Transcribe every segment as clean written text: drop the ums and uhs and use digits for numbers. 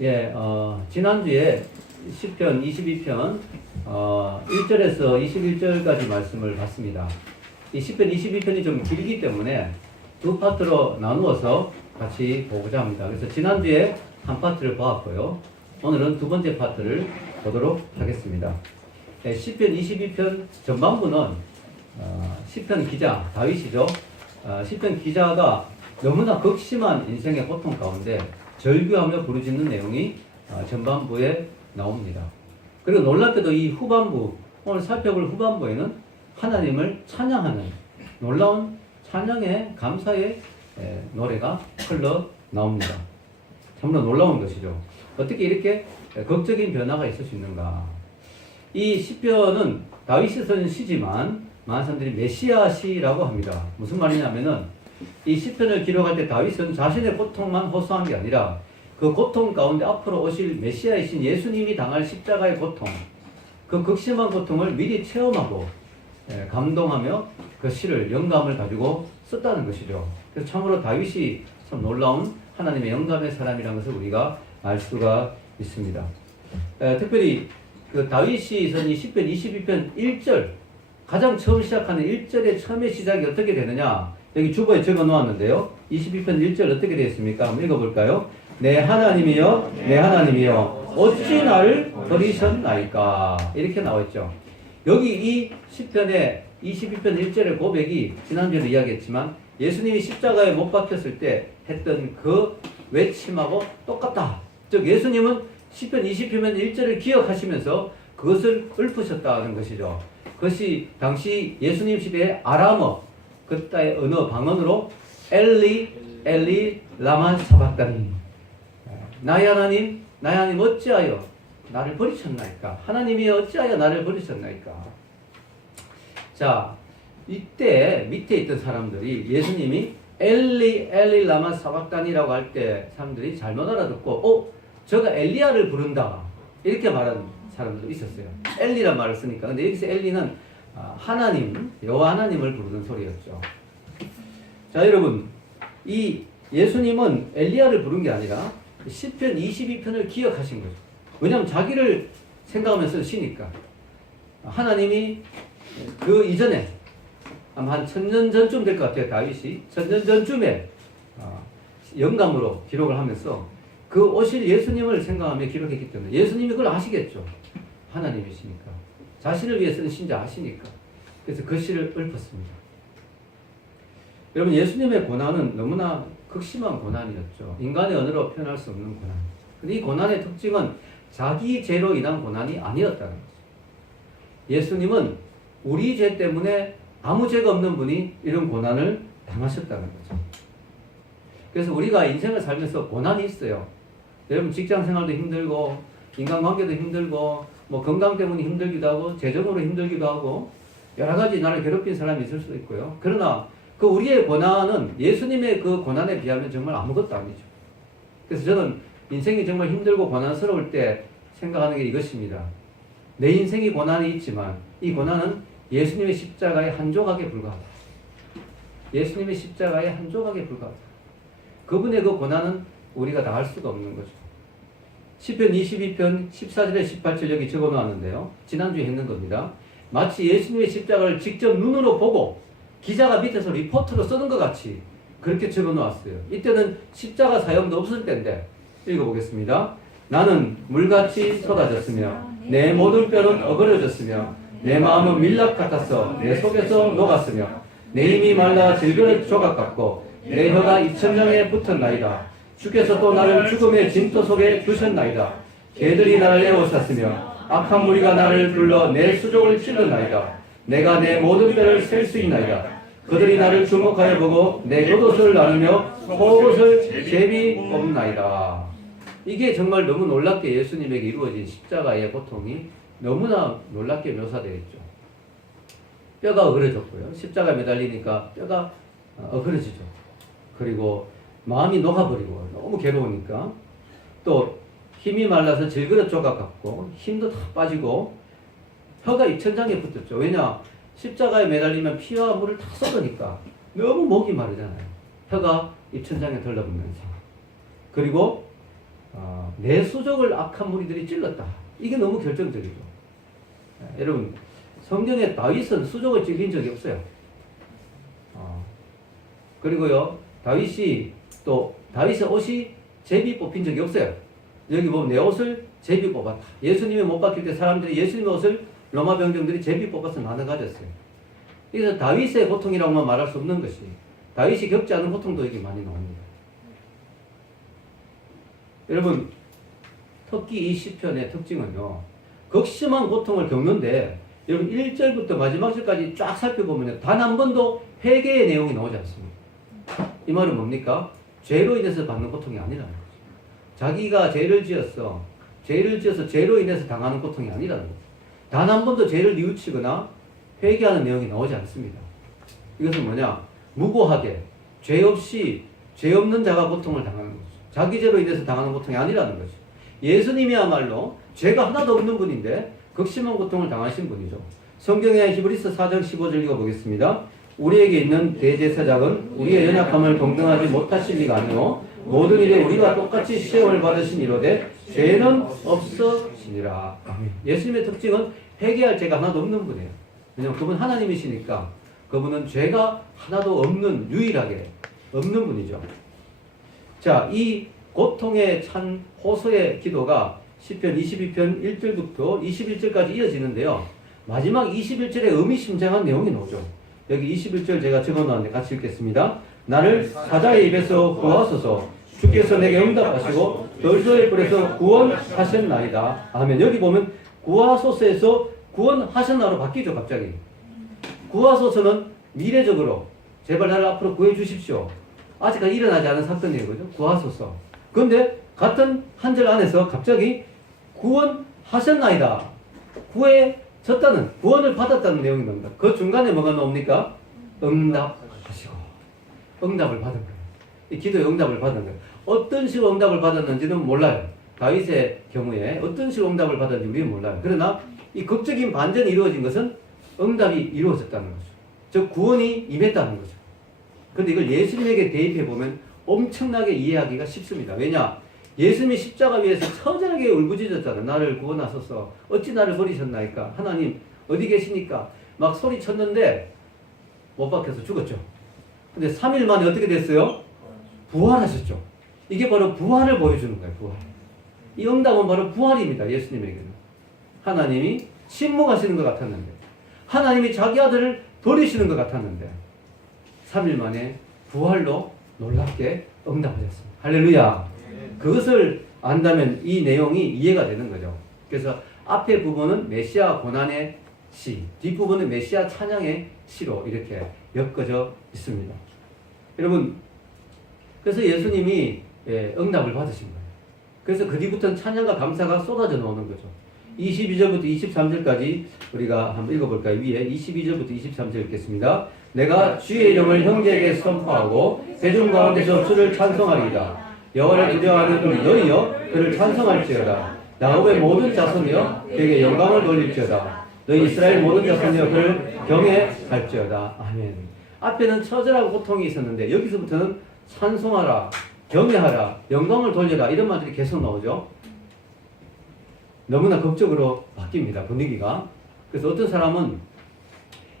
예, 지난주에 시편 22편 1절에서 21절까지 말씀을 봤습니다. 이 시편 22편이 좀 길기 때문에 두 파트로 나누어서 같이 보고자 합니다. 그래서 지난주에 한 파트를 보았고요. 오늘은 두 번째 파트를 보도록 하겠습니다. 예, 시편 22편 전반부는 시편 기자 다윗이죠. 시편 기자가 너무나 극심한 인생의 고통 가운데 절규하며 부르짖는 내용이 전반부에 나옵니다. 그리고 놀랍게도 이 후반부, 오늘 살펴볼 후반부에는 하나님을 찬양하는 놀라운 찬양의 감사의 노래가 흘러 나옵니다. 참으로 놀라운 것이죠. 어떻게 이렇게 극적인 변화가 있을 수 있는가? 이 시편은 다윗이 쓴 시지만 많은 사람들이 메시아 시라고 합니다. 무슨 말이냐면은 이 시편을 기록할 때 다윗은 자신의 고통만 호소한 게 아니라 그 고통 가운데 앞으로 오실 메시아이신 예수님이 당할 십자가의 고통, 그 극심한 고통을 미리 체험하고 감동하며 그 시를 영감을 가지고 썼다는 것이죠. 그래서 참으로 다윗이 참 놀라운 하나님의 영감의 사람이라는 것을 우리가 알 수가 있습니다. 특별히 그 다윗이 쓴 이 시편 22편 1절, 가장 처음 시작하는 1절의 처음의 시작이 어떻게 되느냐? 여기 주보에 적어 놓았는데요. 22편 1절 어떻게 되어 있습니까? 한번 읽어볼까요? 내 하나님이여, 내 하나님이여, 어찌 나를 버리셨나이까? 이렇게 나와있죠. 여기 이 시편의 22편 1절의 고백이 지난주에도 이야기했지만 예수님이 십자가에 못 박혔을 때 했던 그 외침하고 똑같다. 즉 예수님은 시편 20편 1절을 기억하시면서 그것을 읊으셨다는 것이죠. 그것이 당시 예수님 시대의 아람어, 그때의 언어 방언으로 엘리 엘리 라마 사박다니, 나의 하나님 어찌하여 나를 버리셨나이까? 하나님이 어찌하여 나를 버리셨나이까? 자, 이때 밑에 있던 사람들이 예수님이 엘리 라마 사박다니라고 할 때 사람들이 잘못 알아듣고 저가 엘리야를 부른다 이렇게 말하는 사람들도 있었어요. 엘리란 말을 쓰니까. 근데 여기서 엘리는 하나님, 여호와 하나님을 부르는 소리였죠. 자, 여러분, 이 예수님은 엘리야를 부른 게 아니라 시편 22편을 기억하신 거죠. 왜냐하면 자기를 생각하면서 쉬니까. 하나님이 그 이전에 아마 한 1000년 전쯤 될 것 같아요. 다윗이 1000년 전쯤에 영감으로 기록을 하면서 그 오실 예수님을 생각하며 기록했기 때문에 예수님이 그걸 아시겠죠. 하나님이시니까. 자신을 위해 쓰는 신자 아시니까. 그래서 그 시를 읊었습니다. 여러분, 예수님의 고난은 너무나 극심한 고난이었죠. 인간의 언어로 표현할 수 없는 고난. 근데 이 고난의 특징은 자기 죄로 인한 고난이 아니었다는 거죠. 예수님은 우리 죄 때문에 아무 죄가 없는 분이 이런 고난을 당하셨다는 거죠. 그래서 우리가 인생을 살면서 고난이 있어요. 여러분, 직장 생활도 힘들고 인간관계도 힘들고 뭐 건강 때문에 힘들기도 하고 재정으로 힘들기도 하고 여러 가지 나를 괴롭힌 사람이 있을 수도 있고요. 그러나 그 우리의 고난은 예수님의 그 고난에 비하면 정말 아무것도 아니죠. 그래서 저는 인생이 정말 힘들고 고난스러울 때 생각하는 게 이것입니다. 내 인생이 고난이 있지만 이 고난은 예수님의 십자가의 한 조각에 불과하다. 예수님의 십자가의 한 조각에 불과하다. 그분의 그 고난은 우리가 다 할 수가 없는 거죠. 시편 22편 14절에 18절 여기 적어 놓았는데요. 지난주에 했는 겁니다. 마치 예수님의 십자가를 직접 눈으로 보고 기자가 밑에서 리포트로 쓰는 것 같이 그렇게 적어 놓았어요. 이때는 십자가 사형도 없을 때인데 읽어보겠습니다. 나는 물같이 쏟아졌으며 내 모든 뼈는 어그러졌으며 내 마음은 밀랍 같아서 내 속에서 녹았으며 내 힘이 말라 질그릇 조각 같고 내 혀가 입천장에 붙었나이다. 주께서 또 나를 죽음의 진토 속에 두셨나이다. 개들이 나를 에워쌌으며 악한 무리가 나를 불러 내 수족을 찔렀나이다. 내가 내 모든 뼈를 셀 수 있나이다. 그들이 나를 주목하여 보고 내 겉옷을 나누며 속옷을 제비 뽑나이다. 이게 정말 너무 놀랍게 예수님에게 이루어진 십자가의 고통이 너무나 놀랍게 묘사되어 있죠. 뼈가 어그러졌고요. 십자가에 매달리니까 뼈가 어그러지죠. 그리고 마음이 녹아버리고 너무 괴로우니까 또 힘이 말라서 질그릇 조각 같고 힘도 다 빠지고 혀가 입천장에 붙었죠. 왜냐? 십자가에 매달리면 피와 물을 다 쏟으니까 너무 목이 마르잖아요. 혀가 입천장에 들러붙는 상황. 그리고 내 수족을 악한 무리들이 찔렀다. 이게 너무 결정적이죠. 여러분, 성경에 다윗은 수족을 찔린 적이 없어요. 그리고요, 다윗의 옷이 제비 뽑힌 적이 없어요. 여기 보면 내 옷을 제비 뽑았다. 예수님이 못 박힐 때 사람들이 예수님의 옷을 로마 병정들이 제비 뽑아서 나눠 가졌어요. 그래서 다윗의 고통이라고만 말할 수 없는 것이, 다윗이 겪지 않은 고통도 여기 많이 나옵니다. 여러분, 특히 이 시편의 특징은요, 극심한 고통을 겪는데, 여러분 1절부터 마지막 절까지 쫙 살펴보면 단 한 번도 회개의 내용이 나오지 않습니다. 이 말은 뭡니까? 죄로 인해서 받는 고통이 아니라는 거죠. 자기가 죄를 지어서 죄로 인해서 당하는 고통이 아니라는 거죠. 단 한 번도 죄를 뉘우치거나 회개하는 내용이 나오지 않습니다. 이것은 뭐냐? 무고하게 죄 없는 자가 고통을 당하는 거죠. 자기 죄로 인해서 당하는 고통이 아니라는 거죠. 예수님이야말로 죄가 하나도 없는 분인데 극심한 고통을 당하신 분이죠. 성경의 히브리서 4장 15절 읽어보겠습니다. 우리에게 있는 대제사장은 우리의 연약함을 동등하지 못하실 리가 아니오 모든 일에 우리가 똑같이 시험을 받으신 이로되 죄는 없으시니라. 예수님의 특징은 회개할 죄가 하나도 없는 분이에요. 왜냐하면 그분 하나님이시니까 그분은 죄가 하나도 없는, 유일하게 없는 분이죠. 자, 이 고통에 찬 호소의 기도가 시편 22편 1절부터 21절까지 이어지는데요. 마지막 21절에 의미심장한 내용이 나오죠. 여기 21절 제가 적어놨는데 같이 읽겠습니다. 나를 사자의 입에서 구하소서. 주께서 내게 응답하시고 돌소의 뿔에서 구원하셨나이다. 아멘. 여기 보면 구하소서에서 구원하셨나로 바뀌죠. 갑자기. 구하소서는 미래적으로 제발 나를 앞으로 구해주십시오. 아직까지 일어나지 않은 사건이에요. 그죠? 구하소서. 그런데 같은 한 절 안에서 갑자기 구원하셨나이다. 구해졌다는, 구원을 받았다는 내용이 나옵니다. 그 중간에 뭐가 나옵니까? 응답하시고. 응답을 받은 거예요. 이 기도의 응답을 받은 거예요. 어떤 식으로 응답을 받았는지는 몰라요. 다윗의 경우에 어떤 식으로 응답을 받았는지 우리는 몰라요. 그러나 이 극적인 반전이 이루어진 것은 응답이 이루어졌다는 거죠. 즉 구원이 임했다는 거죠. 그런데 이걸 예수님에게 대입해보면 엄청나게 이해하기가 쉽습니다. 왜냐? 예수님이 십자가 위에서 처절하게 울부짖었잖아요. 나를 구원하소서. 어찌 나를 버리셨나이까? 하나님 어디 계시니까? 막 소리쳤는데 못 박혀서 죽었죠. 근데 3일 만에 어떻게 됐어요? 부활하셨죠. 이게 바로 부활을 보여주는 거예요. 부활. 이 응답은 바로 부활입니다. 예수님에게는. 하나님이 침묵하시는 것 같았는데, 하나님이 자기 아들을 버리시는 것 같았는데 3일 만에 부활로 놀랍게 응답하셨습니다. 할렐루야. 그것을 안다면 이 내용이 이해가 되는 거죠. 그래서 앞에 부분은 메시아 고난의 시, 뒷부분은 메시아 찬양의 시로 이렇게 엮어져 있습니다. 여러분, 그래서 예수님이 응답을 받으신 거예요. 그래서 그 뒤부터는 찬양과 감사가 쏟아져 나오는 거죠. 22절부터 23절까지 우리가 한번 읽어볼까요? 위에 22절부터 23절 읽겠습니다. 내가 주의 이름을 형제에게 선포하고 대중 가운데서 주를 찬송하리이다. 여호와를 두려워하는 너희여 그를 찬송할지어다. 야곱의 모든 자손이여 그에게 영광을 돌릴지어다. 너희 이스라엘 모든 자손이여 그를 경외할지어다. 아멘. 앞에는 처절한 고통이 있었는데 여기서부터는 찬송하라, 경외하라, 영광을 돌려라 이런 말들이 계속 나오죠. 너무나 극적으로 바뀝니다. 분위기가. 그래서 어떤 사람은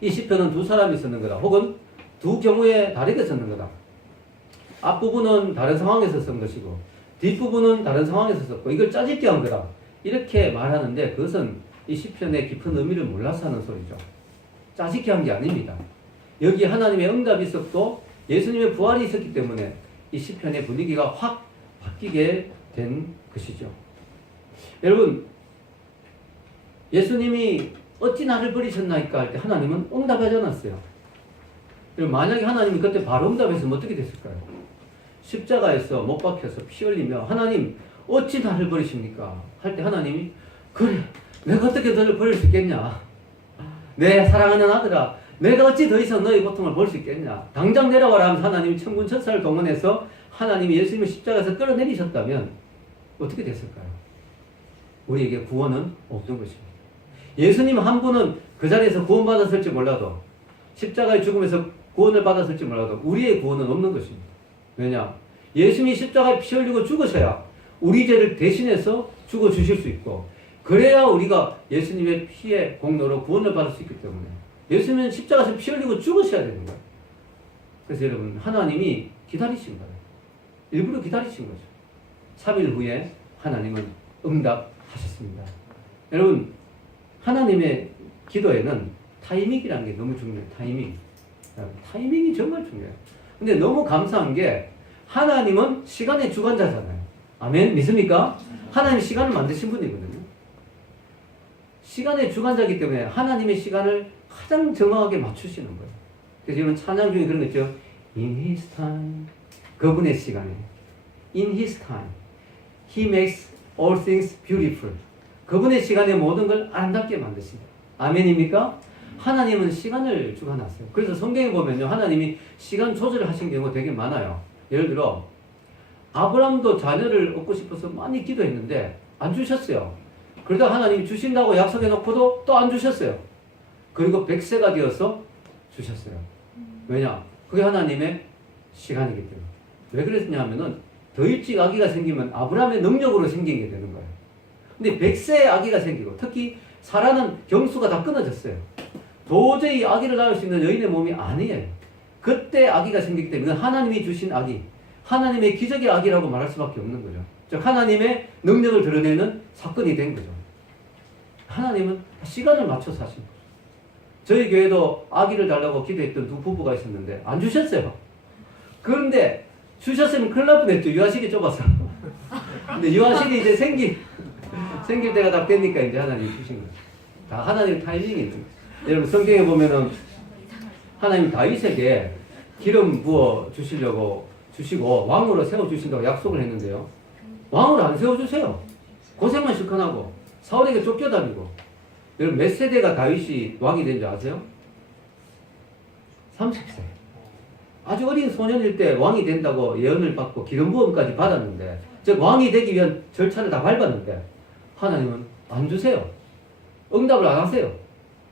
이 시편은 두 사람이 쓰는 거다. 혹은 두 경우에 다르게 쓰는 거다. 앞부분은 다른 상황에서 쓴 것이고 뒷부분은 다른 상황에서 썼고 이걸 짜집게 한 거다. 이렇게 말하는데 그것은 이 시편의 깊은 의미를 몰라서 하는 소리죠. 짜집게 한 게 아닙니다. 여기 하나님의 응답이 있었고 예수님의 부활이 있었기 때문에 이 시편의 분위기가 확 바뀌게 된 것이죠. 여러분, 예수님이 어찌 나를 버리셨나이까 할 때 하나님은 응답하지 않았어요. 만약에 하나님이 그때 바로 응답했으면 어떻게 됐을까요? 십자가에서 못 박혀서 피 흘리며 하나님 어찌 나를 버리십니까? 할 때 하나님이 그래 내가 어떻게 너를 버릴 수 있겠냐? 내 사랑하는 아들아 내가 어찌 더 이상 너의 고통을 볼 수 있겠냐? 당장 내려와라 하면서 하나님이 천군 천사를 동원해서 하나님이 예수님을 십자가에서 끌어내리셨다면 어떻게 됐을까요? 우리에게 구원은 없는 것입니다. 예수님 한 분은 그 자리에서 구원받았을지 몰라도 십자가의 죽음에서 구원을 받았을지 몰라도 우리의 구원은 없는 것입니다. 왜냐? 예수님이 십자가에 피 흘리고 죽으셔야 우리 죄를 대신해서 죽어 주실 수 있고, 그래야 우리가 예수님의 피의 공로로 구원을 받을 수 있기 때문에 예수님은 십자가에서 피 흘리고 죽으셔야 되는 거예요. 그래서 여러분, 하나님이 기다리신 거예요. 일부러 기다리신 거죠. 3일 후에 하나님은 응답하셨습니다. 여러분, 하나님의 기도에는 타이밍이라는 게 너무 중요해요. 타이밍이 정말 중요해요. 근데 너무 감사한 게 하나님은 시간의 주관자잖아요. 아멘? 믿습니까? 하나님이 시간을 만드신 분이거든요. 시간의 주관자이기 때문에 하나님의 시간을 가장 정확하게 맞추시는 거예요. 그래서 이런 찬양 중에 그런 거 있죠. In His time. 그분의 시간에. In His time. He makes all things beautiful. 그분의 시간에 모든 걸 아름답게 만드신다. 아멘입니까? 하나님은 시간을 주관하세요. 그래서 성경에 보면요, 하나님이 시간 조절을 하신 경우가 되게 많아요. 예를 들어 아브라함도 자녀를 얻고 싶어서 많이 기도했는데 안 주셨어요. 그러다 하나님이 주신다고 약속해 놓고도 또 안 주셨어요. 그리고 100세가 되어서 주셨어요. 왜냐? 그게 하나님의 시간이기 때문에. 왜 그랬냐면은 더 일찍 아기가 생기면 아브라함의 능력으로 생긴 게 되는 거예요. 근데 100세에 아기가 생기고, 특히 사라는 경수가 다 끊어졌어요. 도저히 아기를 낳을 수 있는 여인의 몸이 아니에요. 그때 아기가 생기기 때문에 하나님이 주신 아기, 하나님의 기적의 아기라고 말할 수밖에 없는 거죠. 즉 하나님의 능력을 드러내는 사건이 된 거죠. 하나님은 시간을 맞춰서 하신 거죠. 저희 교회도 아기를 달라고 기도했던 두 부부가 있었는데 안 주셨어요. 그런데 주셨으면 큰일 날 뻔했죠. 유아실이 좁아서. 근데 유아실이 이제 생길 때가 딱 되니까 이제 하나님이 주신 거죠. 다 하나님의 타이밍이 있는 거죠. 여러분, 성경에 보면은 하나님 다윗에게 기름 부어 주시고 왕으로 세워주신다고 약속을 했는데요. 왕으로 안 세워주세요. 고생만 실컷 하고 사울에게 쫓겨다니고. 여러분, 몇 세대가 다윗이 왕이 된 줄 아세요? 30세. 아주 어린 소년일 때 왕이 된다고 예언을 받고 기름 부음까지 받았는데, 즉 왕이 되기 위한 절차를 다 밟았는데 하나님은 안 주세요. 응답을 안 하세요.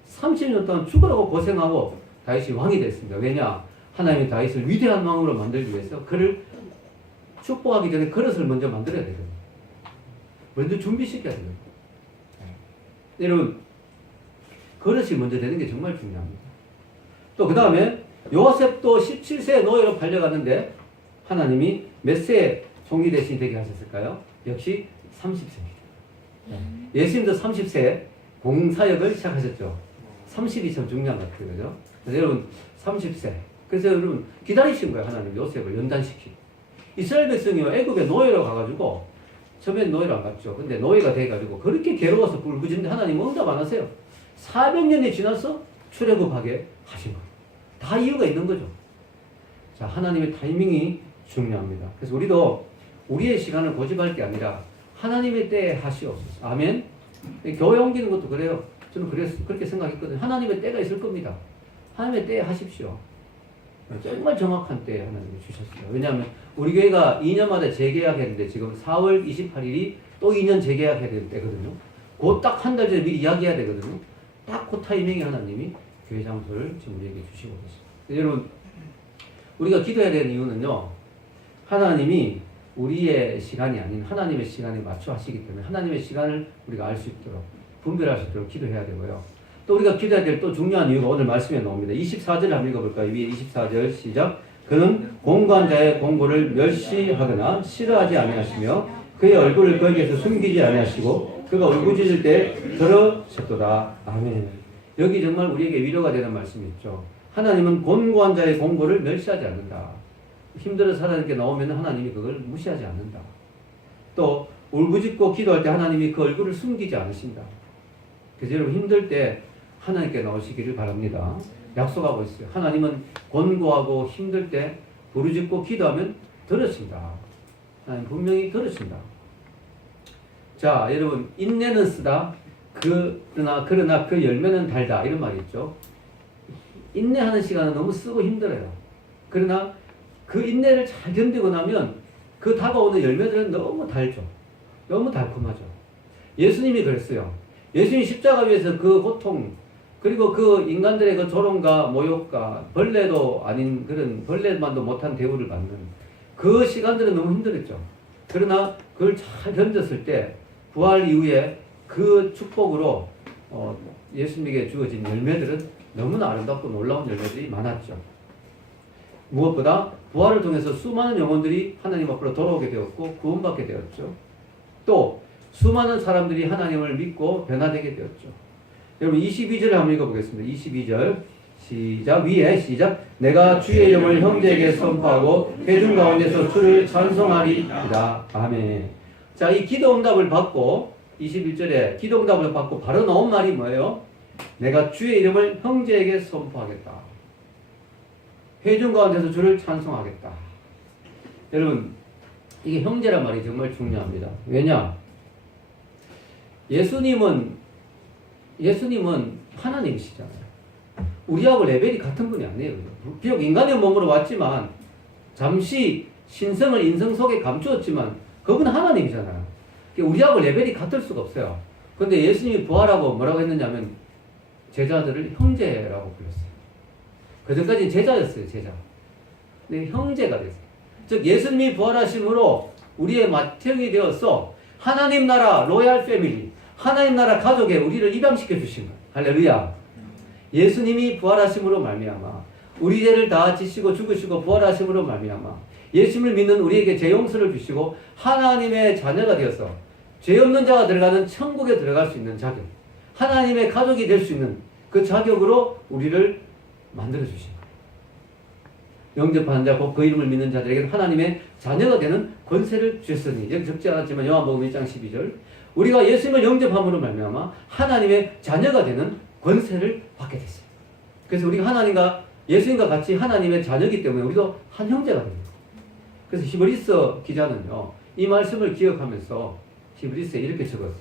30년 동안 죽으라고 고생하고 다윗이 왕이 됐습니다. 왜냐? 하나님이 다윗을 위대한 왕으로 만들기 위해서 그를 축복하기 전에 그릇을 먼저 만들어야 되거든요. 먼저 준비시켜야 돼요. 여러분, 그릇이 먼저 되는 게 정말 중요합니다. 또 그 다음에 요셉도 17세에 노예로 팔려갔는데 하나님이 몇 세에 총리 대신이 되게 하셨을까요? 역시 30세입니다. 예수님도 30세에 공사역을 시작하셨죠. 30이 참 중요한 것 같아요. 그죠? 그래서 여러분, 30세. 그래서 여러분, 기다리신 거예요. 하나님 요셉을 연단시키고. 이스라엘 백성이 애굽에 노예로 가가지고, 처음엔 노예로 안 갔죠. 근데 노예가 돼가지고, 그렇게 괴로워서 굴부짖는데 하나님 응답 안 하세요. 400년이 지나서 출애굽하게 하신 거예요. 다 이유가 있는 거죠. 자, 하나님의 타이밍이 중요합니다. 그래서 우리도 우리의 시간을 고집할 게 아니라 하나님의 때에 하시옵소서. 아멘? 교회 옮기는 것도 그래요. 저는 그렇게 생각했거든요. 하나님의 때가 있을 겁니다. 하나님의 때에 하십시오. 정말 정확한 때에 하나님이 주셨어요. 왜냐하면 우리 교회가 2년마다 재계약했는데 지금 4월 28일이 또 2년 재계약해야 되는 때거든요. 그 딱 한 달 전에 미리 이야기해야 되거든요. 딱 그 타이밍에 하나님이 교회 장소를 지금 우리에게 주시고 계십니다. 여러분, 우리가 기도해야 되는 이유는요, 하나님이 우리의 시간이 아닌 하나님의 시간에 맞춰 하시기 때문에 하나님의 시간을 우리가 알 수 있도록, 분별할 수 있도록 기도해야 되고요. 또 우리가 기도해야 될 또 중요한 이유가 오늘 말씀에 나옵니다. 24절 한번 읽어볼까요? 위에 24절 시작. 그는 공고한 자의 공고를 멸시하거나 싫어하지 아니하시며 그의 얼굴을 거기에서 숨기지 아니하시고 그가 울부짖을 때 들으셨도다. 아멘. 여기 정말 우리에게 위로가 되는 말씀이 있죠. 하나님은 곤고한 자의 공고를 멸시하지 않는다. 힘들어서 하나님께 나오면 하나님이 그걸 무시하지 않는다. 또 울부짖고 기도할 때 하나님이 그 얼굴을 숨기지 않으신다. 그래서 여러분, 힘들 때 하나님께 나오시기를 바랍니다. 약속하고 있어요. 하나님은 곤고하고 힘들 때 부르짖고 기도하면 들으신다. 하나님 분명히 들으신다. 자, 여러분, 인내는 쓰다. 그러나 그 열매는 달다. 이런 말이 있죠. 인내하는 시간은 너무 쓰고 힘들어요. 그러나 그 인내를 잘 견디고 나면 그 다가오는 열매들은 너무 달죠. 너무 달콤하죠. 예수님이 그랬어요. 예수님이 십자가 위에서 그 고통, 그리고 그 인간들의 그 조롱과 모욕과 벌레도 아닌 그런 벌레만도 못한 대우를 받는 그 시간들은 너무 힘들었죠. 그러나 그 그걸 잘 견뎠을 때 부활 이후에 그 축복으로 예수님에게 주어진 열매들은 너무나 아름답고 놀라운 열매들이 많았죠. 무엇보다 부활을 통해서 수많은 영혼들이 하나님 앞으로 돌아오게 되었고 구원받게 되었죠. 또 수많은 사람들이 하나님을 믿고 변화되게 되었죠. 여러분 22절을 한번 읽어보겠습니다. 22절 시작 위에 시작 내가 주의 이름을 형제에게 선포하고 회중 가운데서 주를 찬송하리이다. 아멘. 자, 이 기도 응답을 받고 21절에 기도 응답을 받고 바로 나온 말이 뭐예요? 내가 주의 이름을 형제에게 선포하겠다. 회중 가운데서 주를 찬송하겠다. 여러분 이게 형제란 말이 정말 중요합니다. 왜냐? 예수님은 하나님이시잖아요. 우리하고 레벨이 같은 분이 아니에요. 비록 인간의 몸으로 왔지만 잠시 신성을 인성 속에 감추었지만 그분은 하나님이잖아요. 우리하고 레벨이 같을 수가 없어요. 그런데 예수님이 부활하고 뭐라고 했느냐면 제자들을 형제라고 불렀어요. 그전까지는 제자였어요. 제자. 근데 형제가 됐어요. 즉 예수님이 부활하심으로 우리의 맏형이 되어서 하나님 나라 로얄 패밀리, 하나님 나라 가족에 우리를 입양시켜 주신 거예요. 할렐루야. 예수님이 부활하심으로 말미암아 우리 죄를 다 지시고 죽으시고 부활하심으로 말미암아 예수님을 믿는 우리에게 죄 용서를 주시고 하나님의 자녀가 되어서 죄 없는 자가 들어가는 천국에 들어갈 수 있는 자격, 하나님의 가족이 될 수 있는 그 자격으로 우리를 만들어 주신 거예요. 영접하는 자 곧 그 이름을 믿는 자들에게는 하나님의 자녀가 되는 권세를 주셨으니, 여기 적지 않았지만 요한복음 1장 12절 우리가 예수님을 영접함으로 말미암아 하나님의 자녀가 되는 권세를 받게 됐어요. 그래서 우리가 하나님과 예수님과 같이 하나님의 자녀이기 때문에 우리도 한 형제가 됩니다. 그래서 히브리서 기자는요 이 말씀을 기억하면서 히브리서에 이렇게 적었어요.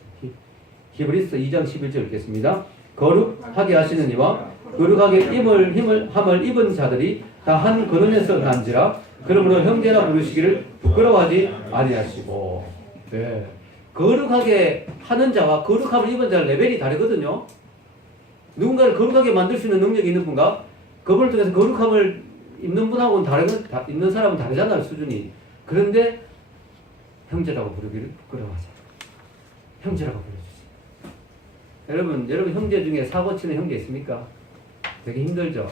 히브리서 2장 11절 읽겠습니다. 거룩하게 하시는 이와 거룩하게 함을 입은 자들이 다 한 근원에서 난지라 그러므로 형제라 부르시기를 부끄러워하지 아니하시고. 네. 거룩하게 하는 자와 거룩함을 입은 자는 레벨이 다르거든요. 누군가를 거룩하게 만들 수 있는 능력이 있는 분과 그분을 통해서 거룩함을 입는 분하고는 있는 사람은 다르잖아요, 수준이. 그런데 형제라고 부르기를 부끄러워하지 않아요. 형제라고 불러주세요. 여러분 형제 중에 사고 치는 형제 있습니까? 되게 힘들죠.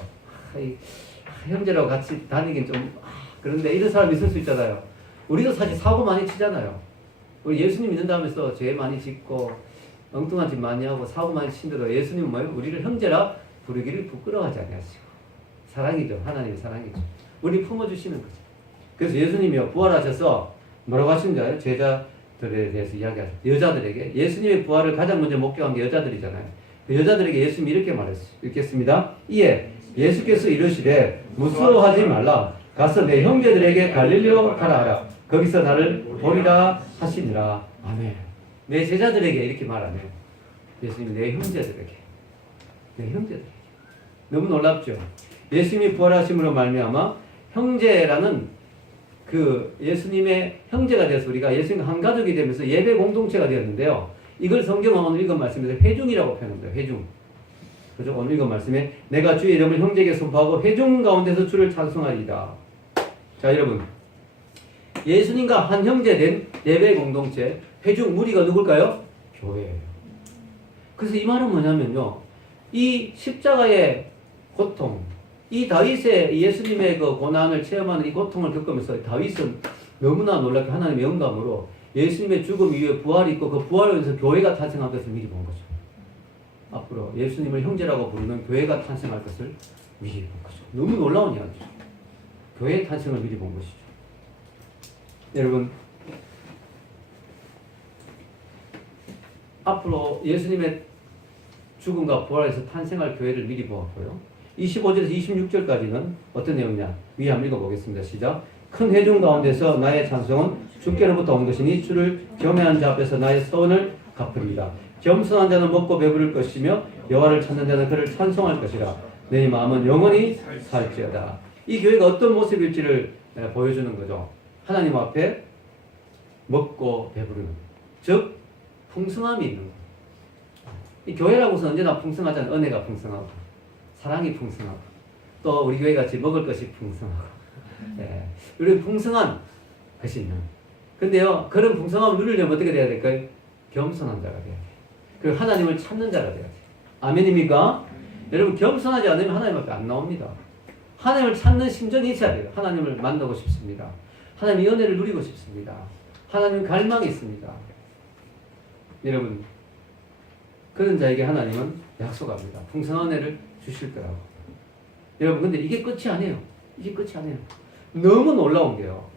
형제라고 같이 다니긴 좀 그런데 이런 사람 있을 수 있잖아요. 우리도 사실 사고 많이 치잖아요. 우리 예수님 믿는다면서 죄 많이 짓고 엉뚱한 짓 많이 하고 사고 많이 친데도 예수님은 뭐예요? 우리를 형제라 부르기를 부끄러워하지 않으시고 사랑이죠. 하나님의 사랑이죠. 우리 품어주시는 거죠. 그래서 예수님이요 부활하셔서 뭐라고 하신 줄 알아요? 제자들에 대해서 이야기하셨어요. 여자들에게 예수님의 부활을 가장 먼저 목격한 게 여자들이잖아요. 그 여자들에게 예수님이 이렇게 말했어요. 읽겠습니다. 이에 예수께서 이르시되 무서워하지 말라. 가서 내 형제들에게 갈릴리로 가라 하라. 거기서 나를 보리라 하시니라. 아멘. 내 제자들에게 이렇게 말하네요. 예수님이 내 형제들에게. 너무 놀랍죠? 예수님이 부활하심으로 말미암아 형제라는 그 예수님의 형제가 돼서 우리가 예수님과 한 가족이 되면서 예배 공동체가 되었는데요. 이걸 성경은 오늘 읽은 말씀에서 회중이라고 표현합니다. 회중. 그죠? 오늘 읽은 말씀에 내가 주의 이름을 형제에게 선포하고 회중 가운데서 주를 찬송하리이다. 자, 여러분. 예수님과 한 형제 된 예배 공동체, 회중 무리가 누굴까요? 교회예요. 그래서 이 말은 뭐냐면요. 이 십자가의 고통, 이 다윗의 예수님의 그 고난을 체험하는 이 고통을 겪으면서 다윗은 너무나 놀랍게 하나님의 영감으로 예수님의 죽음 이후에 부활이 있고 그 부활로 인해서 교회가 탄생할 것을 미리 본 거죠. 앞으로 예수님을 형제라고 부르는 교회가 탄생할 것을 미리 본 거죠. 너무 놀라운 이야기죠. 교회의 탄생을 미리 본 것이죠. 여러분, 앞으로 예수님의 죽음과 부활에서 탄생할 교회를 미리 보았고요. 25절에서 26절까지는 어떤 내용이냐? 위에 한번 읽어보겠습니다. 시작. 큰 회중 가운데서 나의 찬송은 주께로부터 온 것이니 주를 경외한 자 앞에서 나의 서원을 갚으리이다. 겸손한 자는 먹고 배부를 것이며 여호와를 찾는 자는 그를 찬송할 것이라. 내 마음은 영원히 살지어다. 이 교회가 어떤 모습일지를 보여주는 거죠. 하나님 앞에 먹고 배부르는, 즉 풍성함이 있는 것. 이 교회라고 해서 언제나 풍성하잖아요. 은혜가 풍성하고 사랑이 풍성하고 또 우리 교회 같이 먹을 것이 풍성하고 우리 풍성한 것이 있는 근데요, 그런 풍성함을 누리려면 어떻게 돼야 될까요? 겸손한 자가 돼야 돼. 그리고 하나님을 찾는 자가 돼야 돼. 아멘입니까? 여러분, 겸손하지 않으면 하나님 앞에 안 나옵니다. 하나님을 찾는 심정이 있어야 돼요. 하나님을 만나고 싶습니다. 하나님의 은혜를 누리고 싶습니다. 하나님 갈망이 있습니다. 여러분, 그런 자에게 하나님은 약속합니다. 풍성한 은혜를 주실 거라고. 여러분, 근데 이게 끝이 아니에요. 이게 끝이 아니에요. 너무 놀라운 게요.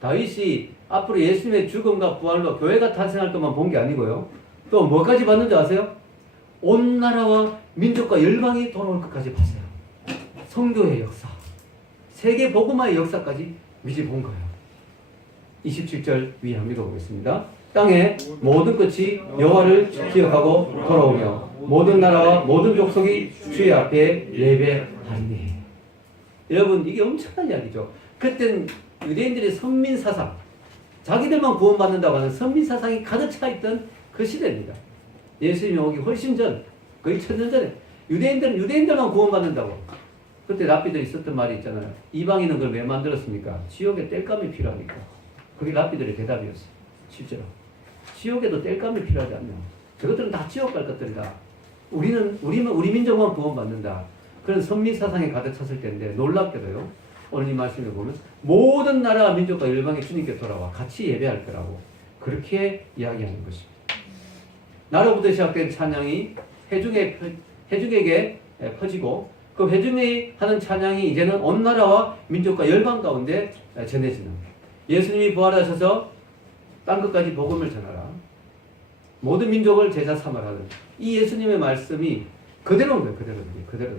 다윗이 앞으로 예수님의 죽음과 부활로 교회가 탄생할 것만 본 게 아니고요. 또 뭐까지 봤는지 아세요? 온 나라와 민족과 열방이 돌아올 것까지 봤어요. 성교의 역사, 세계 복음화의 역사까지 미리 본 거예요. 27절 위에 한번 읽어보겠습니다. 땅의 모든 끝이 여호와를 기억하고 돌아오며 모든 나라와 모든 족속이 주의 앞에 예배하리니. 여러분, 이게 엄청난 이야기죠. 그땐 유대인들의 선민사상, 자기들만 구원받는다고 하는 선민사상이 가득 차있던 그 시대입니다. 예수님이 오기 훨씬 전, 거의 1000년 전에 유대인들은 유대인들만 구원받는다고. 그때 랍비들이 있었던 말이 있잖아요. 이방인은 그걸 왜 만들었습니까? 지옥에 땔감이 필요하니까. 그게 랍비들의 대답이었어요. 실제로. 지옥에도 땔감이 필요하지 않냐. 저것들은 다 지옥 갈 것들이다. 우리 민족만 구원받는다. 그런 선민사상이 가득 찼을 때인데, 놀랍게도요, 오늘 이 말씀을 보면 모든 나라와 민족과 열방이 주님께 돌아와 같이 예배할 거라고 그렇게 이야기하는 것입니다. 나로부터 시작된 찬양이 회중에게 퍼지고, 그 회중이 하는 찬양이 이제는 온 나라와 민족과 열방 가운데 전해지는, 예수님이 부활하셔서 땅끝까지 복음을 전하라, 모든 민족을 제자 삼아라는 이 예수님의 말씀이 그대로인 거예요. 그대로.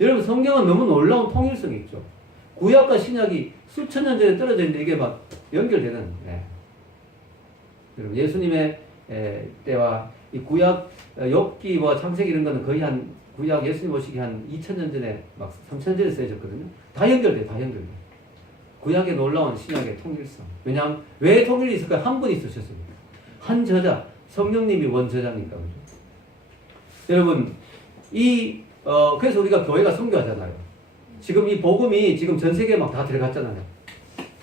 여러분, 성경은 너무 놀라운 통일성이 있죠. 구약과 신약이 수천 년 전에 떨어져 있는데 이게 막 연결되는. 여러분, 예수님의 때와 이 구약 욥기와 창세기 이런 거는 거의 한 구약 예수님 오시기 한 2000년 전에 막 3000년 전에 쓰여졌거든요. 다 연결돼. 구약의 놀라운 신약의 통일성. 왜냐하면 왜 통일이 있을까요? 한 분이 있으셨습니다. 한 저자, 성령님이 원저자니까. 그죠? 여러분, 그래서 우리가 교회가 선교하잖아요. 지금 이 복음이 지금 전 세계에 막 다 들어갔잖아요.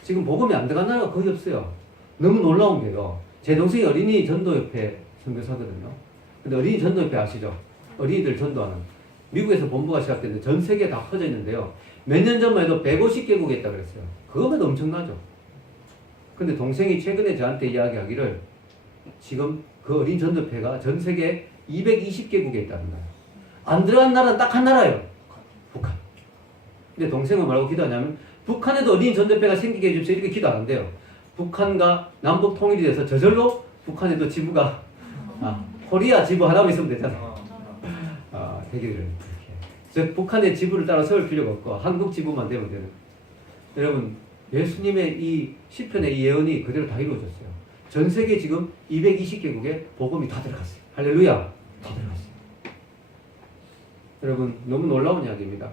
지금 복음이 안 들어간 나라가 거의 없어요. 너무 놀라운 게요. 제 동생이 어린이 전도협회 선교사거든요. 근데 어린이 전도협회 아시죠? 어린이들 전도하는. 미국에서 본부가 시작됐는데 전 세계에 다 퍼져 있는데요. 몇 년 전만 해도 150개국에 있다 그랬어요. 그거만 해도 엄청나죠. 근데 동생이 최근에 저한테 이야기하기를 지금 그 어린이 전도협회가 전 세계 220개국에 있다는 거예요. 안 들어간 나라는 딱 한 나라예요. 북한. 근데 동생은 뭐라고 기도하냐면, 북한에도 어린이 전도협회가 생기게 해주십시오. 이렇게 기도 안 한대요. 북한과 남북 통일이 돼서 저절로 북한에도 지부가, 코리아 지부 하나만 있으면 되잖아요. 되기를 이렇게. 즉, 북한의 지부를 따라 세울 필요가 없고, 한국 지부만 되면 되는. 여러분, 예수님의 이 시편의 이 예언이 그대로 다 이루어졌어요. 전 세계 지금 220개국에 복음이 다 들어갔어요. 할렐루야! 다 들어갔어요. 여러분, 너무 놀라운 이야기입니다.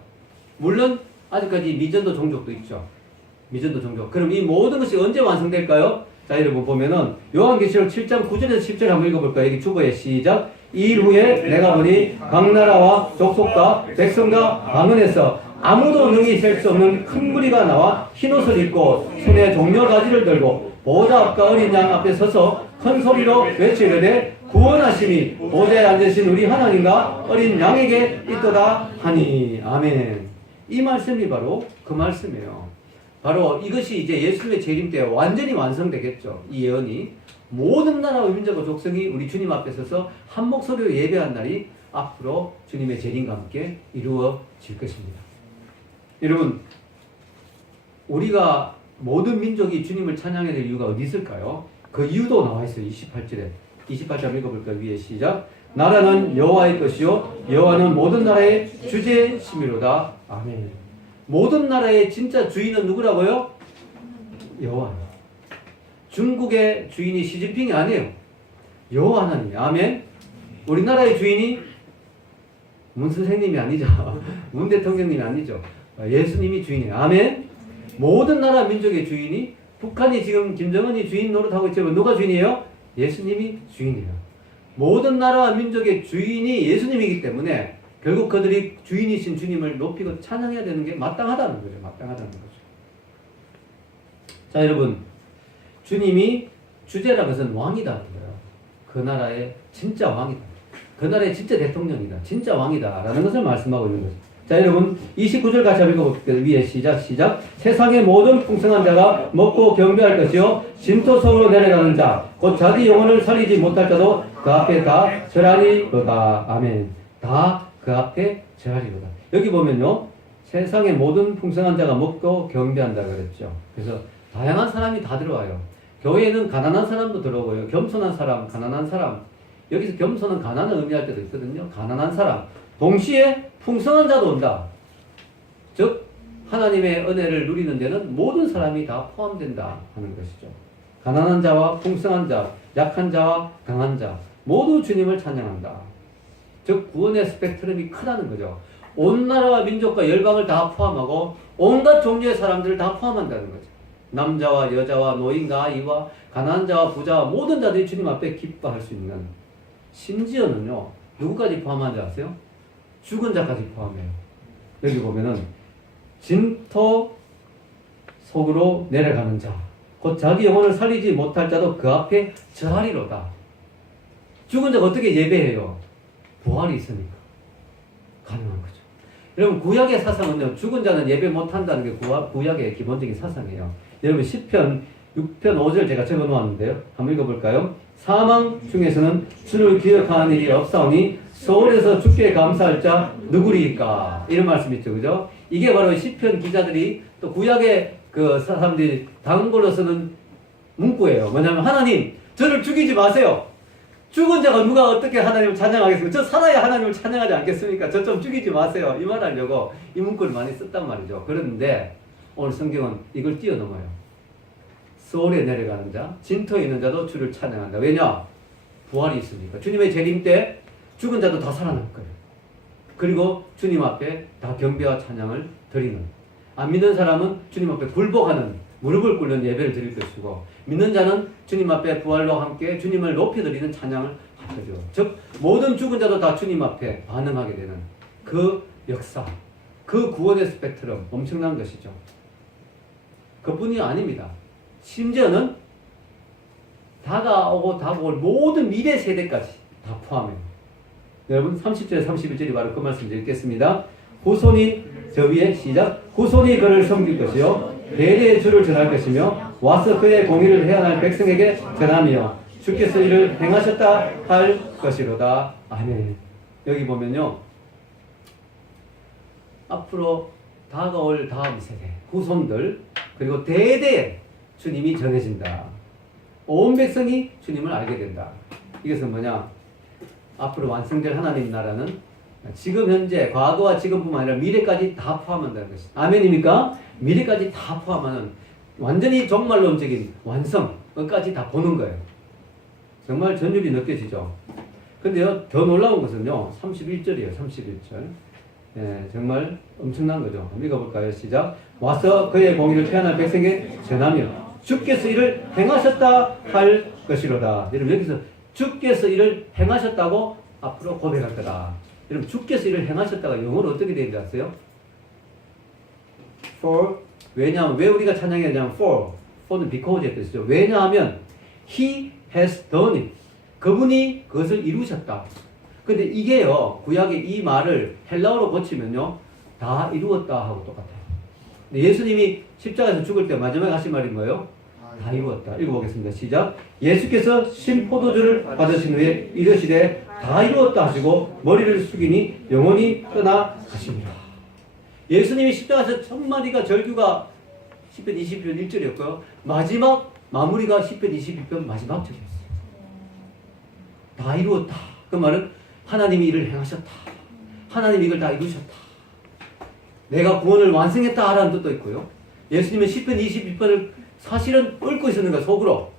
물론 아직까지 미전도 종족도 있죠. 미전도 종족. 그럼 이 모든 것이 언제 완성될까요? 자, 여러분 보면은 요한계시록 7장 9절에서 10절 한번 읽어볼까요? 여기 주보에 시작. 이 일 후에 내가 보니 각 나라와 족속과 백성과 방언에서 아무도 능히 셀 수 없는 큰 무리가 나와 흰옷을 입고 손에 종려 가지를 들고 보호자 앞과 어린 양 앞에 서서 큰 소리로 외치려되 구원하심이 보좌에 앉으신 우리 하나님과 어린 양에게 있도다 하니. 아멘. 이 말씀이 바로 그 말씀이에요. 바로 이것이 이제 예수님의 재림 때 완전히 완성되겠죠. 이 예언이. 모든 나라와 민족과 족속이 우리 주님 앞에 서서 한 목소리로 예배한 날이 앞으로 주님의 재림과 함께 이루어질 것입니다. 여러분, 우리가 모든 민족이 주님을 찬양해야 될 이유가 어디 있을까요? 그 이유도 나와 있어요. 28절에. 28절 읽어볼까요? 위에 시작. 나라는 여호와의 것이요 여호와는 모든 나라의 주제심이로다. 아멘. 모든 나라의 진짜 주인은 누구라고요? 여호와예요. 중국의 주인이 시진핑이 아니에요. 여호와 하나님. 아멘. 우리나라의 주인이 문 선생님이 아니죠. 문 대통령님이 아니죠. 예수님이 주인이에요. 아멘. 모든 나라 민족의 주인이, 북한이 지금 김정은이 주인 노릇하고 있지만 누가 주인이에요? 예수님이 주인이에요. 모든 나라와 민족의 주인이 예수님이기 때문에 결국 그들이 주인이신 주님을 높이고 찬양해야 되는 게 마땅하다는 거죠. 마땅하다는 거죠. 자, 여러분, 주님이 주제라 것은 왕이다. 그 나라의 진짜 왕이다. 그 나라의 진짜 대통령이다. 진짜 왕이다. 라는 것을 말씀하고 있는 거죠. 자, 여러분 29절 같이 한번 읽어볼게요. 위에 시작. 세상의 모든 풍성한 자가 먹고 경배할 것이요 진토 속으로 내려가는 자 곧 자기 영혼을 살리지 못할 자도 그 앞에 다 절하리로다. 아멘. 다 그 앞에 절하리로다. 여기 보면요. 세상의 모든 풍성한 자가 먹고 경배한다 그랬죠. 그래서 다양한 사람이 다 들어와요. 교회에는 가난한 사람도 들어오고요. 겸손한 사람, 가난한 사람. 여기서 겸손은 가난을 의미할 때도 있거든요. 가난한 사람. 동시에 풍성한 자도 온다. 즉 하나님의 은혜를 누리는 데는 모든 사람이 다 포함된다 하는 것이죠. 가난한 자와 풍성한 자, 약한 자와 강한 자 모두 주님을 찬양한다. 즉 구원의 스펙트럼이 크다는 거죠. 온 나라와 민족과 열방을 다 포함하고 온갖 종류의 사람들을 다 포함한다는 거죠. 남자와 여자와 노인과 아이와 가난한 자와 부자와 모든 자들이 주님 앞에 기뻐할 수 있는, 심지어는요 누구까지 포함하는지 아세요? 죽은 자까지 포함해요. 여기 보면은 진토 속으로 내려가는 자 곧 자기 영혼을 살리지 못할 자도 그 앞에 절하리로다. 죽은 자가 어떻게 예배해요? 부활이 있으니까 가능한 거죠. 여러분 구약의 사상은요 죽은 자는 예배 못한다는 게 구약의 기본적인 사상이에요. 여러분 시편 6편 5절 제가 적어놓았는데요. 한번 읽어볼까요? 사망 중에서는 주를 기억하는 일이 없사오니 서울에서 주께 감사할 자 누구리까? 이런 말씀 있죠, 그죠? 이게 바로 시편 기자들이 또 구약의 그 사람들이 단골로 쓰는 문구예요. 뭐냐면 하나님 저를 죽이지 마세요. 죽은 자가 누가 어떻게 하나님을 찬양하겠습니까? 저 살아야 하나님을 찬양하지 않겠습니까? 저 좀 죽이지 마세요. 이 말 하려고 이 문구를 많이 썼단 말이죠. 그런데 오늘 성경은 이걸 뛰어넘어요. 서울에 내려가는 자, 진토에 있는 자도 주를 찬양한다. 왜냐? 부활이 있으니까. 주님의 재림 때 죽은 자도 다 살아날 거예요. 그리고 주님 앞에 다 경배와 찬양을 드리는. 안 믿는 사람은 주님 앞에 굴복하는, 무릎을 꿇는 예배를 드릴 것이고, 믿는 자는 주님 앞에 부활과 함께 주님을 높여드리는 찬양을 하죠. 즉 모든 죽은 자도 다 주님 앞에 반응하게 되는 그 역사, 그 구원의 스펙트럼 엄청난 것이죠. 그뿐이 아닙니다. 심지어는 다가올 모든 미래 세대까지 다 포함해요. 여러분 30절 31절이 바로 그 말씀 읽겠습니다. 후손이 저 위에 시작. 후손이 그를 섬길 것이요 대대의 주를 전할 것이며 와서 그의 공의를 해야 할 백성에게 전하며 주께서 이를 행하셨다 할 것이로다. 아멘. 여기 보면요 앞으로 다가올 다음 세대 후손들 그리고 대대에 주님이 전해진다. 온 백성이 주님을 알게 된다. 이것은 뭐냐? 앞으로 완성될 하나님 나라는 지금 현재 과거와 지금뿐만 아니라 미래까지 다 포함한다는 것입니다. 아멘입니까? 미래까지 다 포함하는 완전히 종말론적인 완성까지 다 보는 거예요. 정말 전율이 느껴지죠. 근데요 더 놀라운 것은요 31절이에요. 31절. 예, 정말 엄청난 거죠. 한번 읽어볼까요? 시작. 와서 그의 공의를 표현할 백성에게 전하며 주께서 이를 행하셨다 할 것이로다. 여러분 여기서 주께서 이를 행하셨다고 앞으로 고백할 거다. 여러분 주께서 이를 행하셨다가 영어로 어떻게 되는지 아세요? For. 왜냐하면 왜 우리가 찬양해야 되냐면 for는 because의 뜻이죠. 왜냐하면 he has done it. 그분이 그것을 이루셨다. 근데 이게요 구약의 이 말을 헬라어로 고치면요 다 이루었다 하고 똑같아요. 근데 예수님이 십자가에서 죽을 때 마지막에 하신 말이 뭐예요? 다 이루었다. 읽어보겠습니다. 시작. 예수께서 신포도주를 받으신 후에 이르시되 다 이루었다 하시고 머리를 숙이니 영혼이 떠나가십니다. 예수님이 십자가에서 첫 마디가 절규가 시편 22편 1절이었고요. 마지막 마무리가 시편 22편 마지막 절이었어요. 다 이루었다. 그 말은 하나님이 이를 행하셨다. 하나님이 이걸 다 이루셨다. 내가 구원을 완성했다 하라는 뜻도 있고요. 예수님은 시편 22편을 사실은 읊고 있었는 거야, 속으로.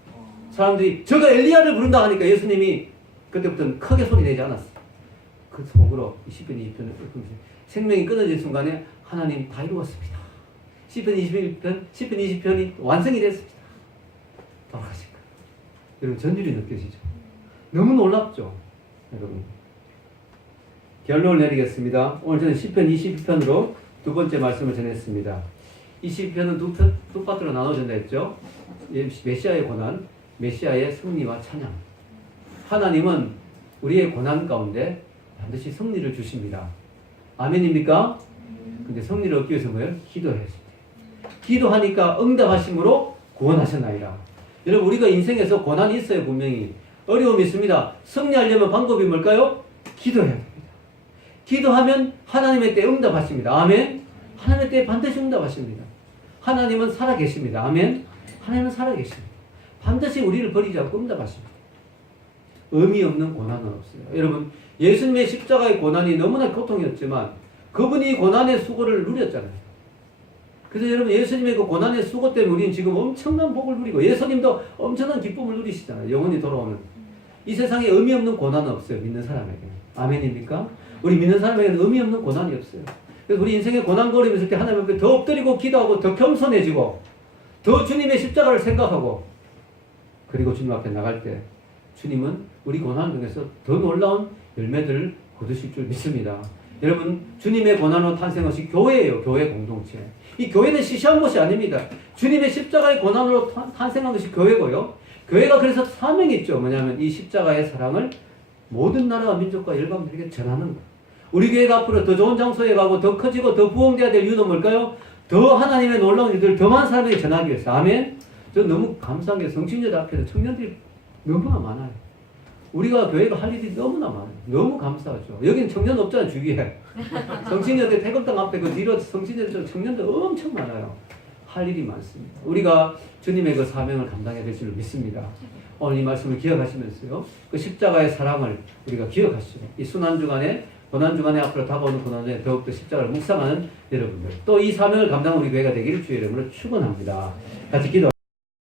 사람들이 저가 엘리야를 부른다 하니까 예수님이 그때부터는 크게 소리 내지 않았어. 그 속으로 시편 20편을 읊으면서 생명이 끊어진 순간에 하나님 다 이루었습니다. 시편 20편이 완성이 됐습니다. 돌아가신 거예요. 여러분 전율이 느껴지죠? 너무 놀랍죠? 여러분 결론을 내리겠습니다. 오늘 저는 시편 22편으로 두 번째 말씀을 전했습니다. 이 시편은 두 파트로 나눠진다 했죠. 메시아의 고난, 메시아의 승리와 찬양. 하나님은 우리의 고난 가운데 반드시 승리를 주십니다. 아멘입니까? 근데 승리를 얻기 위해서 뭐예요? 기도해야 됩니다. 기도하니까 응답하심으로 구원하셨나이다. 여러분, 우리가 인생에서 고난이 있어요. 분명히 어려움이 있습니다. 승리하려면 방법이 뭘까요? 기도해야 됩니다. 기도하면 하나님의 때에 응답하십니다. 아멘. 하나님의 때에 반드시 응답하십니다. 하나님은 살아계십니다. 아멘. 하나님은 살아계십니다. 반드시 우리를 버리지 않고 응답하십니다. 의미 없는 고난은 없어요. 여러분, 예수님의 십자가의 고난이 너무나 고통이었지만 그분이 고난의 수고를 누렸잖아요. 그래서 여러분, 예수님의 그 고난의 수고 때문에 우리는 지금 엄청난 복을 누리고 예수님도 엄청난 기쁨을 누리시잖아요. 영원히 돌아오면. 이 세상에 의미 없는 고난은 없어요. 믿는 사람에게. 아멘입니까? 우리 믿는 사람에게는 의미 없는 고난이 없어요. 그래서 우리 인생에 고난거림이 있을 때 하나님 앞에 더 엎드리고 기도하고 더 겸손해지고 더 주님의 십자가를 생각하고 그리고 주님 앞에 나갈 때 주님은 우리 고난 중에서 더 놀라운 열매들을 거두실 줄 믿습니다. 여러분, 주님의 고난으로 탄생한 것이 교회예요. 교회 공동체. 이 교회는 시시한 것이 아닙니다. 주님의 십자가의 고난으로 탄생한 것이 교회고요. 교회가 그래서 사명이 있죠. 뭐냐면 이 십자가의 사랑을 모든 나라와 민족과 열방들에게 전하는 거예요. 우리 교회가 앞으로 더 좋은 장소에 가고 더 커지고 더 부흥돼야 될 이유는 뭘까요? 더 하나님의 놀라운 일들을 더 많은 사람에게 전하기 위해서. 아멘. 저 너무 감사한 게 성신여대 앞에서 청년들이 너무나 많아요. 우리가 교회가 할 일이 너무나 많아요. 너무 감사하죠. 여기는 청년 없잖아요. 주위에. 성신여대 태극당 앞에 그 뒤로 성신여대 청년들 엄청 많아요. 할 일이 많습니다. 우리가 주님의 그 사명을 감당해야 될 줄 믿습니다. 오늘 이 말씀을 기억하시면서요. 그 십자가의 사랑을 우리가 기억하시고 이 순환주간에 고난주간에 앞으로 다가오는 고난에 더욱더 십자가를 묵상하는 여러분들 또 이 사명을 감당하는 우리 교회가 되기를 주의 이름으로 축원합니다. 같이 기도